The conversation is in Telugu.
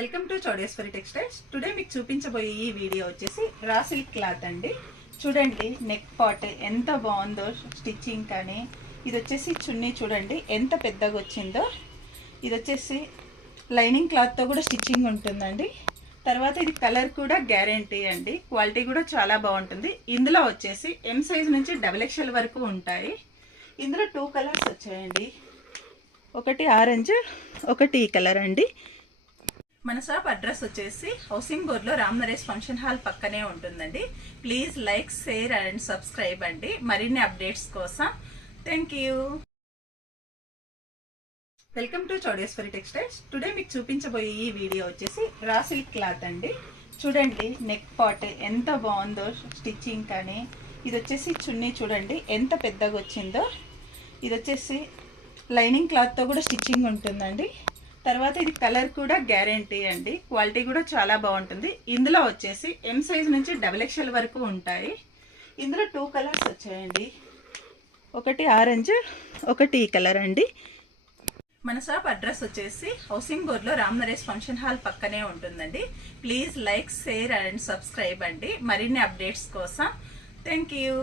Welcome to Chowdeshwari textiles. Today మీకు చూపించబోయే ఈ వీడియో వచ్చేసి రా సిల్క్ క్లాత్ అండి. చూడండి నెక్ పార్ట్ ఎంత బాగుందో స్టిచ్చింగ్, కానీ ఇది వచ్చేసి చున్నీ చూడండి ఎంత పెద్దగా వచ్చిందో. ఇది వచ్చేసి లైనింగ్ క్లాత్తో కూడా స్టిచ్చింగ్ ఉంటుందండి. తర్వాత ఇది కలర్ కూడా గ్యారంటీ అండి, క్వాలిటీ కూడా చాలా బాగుంటుంది. ఇందులో వచ్చేసి ఎం సైజ్ నుంచి XXL వరకు ఉంటాయి. ఇందులో 2 కలర్స్ వచ్చాయండి, ఒకటి ఆరెంజ్, ఒకటి ఈ కలర్ అండి. మన షాప్ అడ్రస్ వచ్చేసి హౌసింగ్ బోర్డ్లో రామ్ నరేష్ ఫంక్షన్ హాల్ పక్కనే ఉంటుందండి. Please like, share and subscribe అండి మరిన్ని అప్డేట్స్ కోసం. Thank you. Welcome to Chowdeshwari textiles. Today మీకు చూపించబోయే ఈ వీడియో వచ్చేసి రా సిల్క్ క్లాత్ అండి. చూడండి నెక్ పార్ట్ ఎంత బాగుందో స్టిచ్చింగ్, కానీ ఇది వచ్చేసి చున్నీ చూడండి ఎంత పెద్దగా వచ్చిందో. ఇది వచ్చేసి లైనింగ్ క్లాత్తో కూడా స్టిచ్చింగ్ ఉంటుందండి. తర్వాత ఇది కలర్ కూడా గ్యారంటీ అండి, క్వాలిటీ కూడా చాలా బాగుంటుంది. ఇందులో వచ్చేసి ఎం సైజ్ నుంచి XXL వరకు ఉంటాయి. ఇందులో 2 కలర్స్ వచ్చాయండి, ఒకటి ఆరెంజ్, ఒకటి ఈ కలర్ అండి. మన షాప్ అడ్రస్ వచ్చేసి హౌసింగ్ బోర్డ్లో రామ్ నరేష్ ఫంక్షన్ హాల్ పక్కనే ఉంటుందండి. Please like, share and subscribe అండి మరిన్ని అప్డేట్స్ కోసం. Thank you.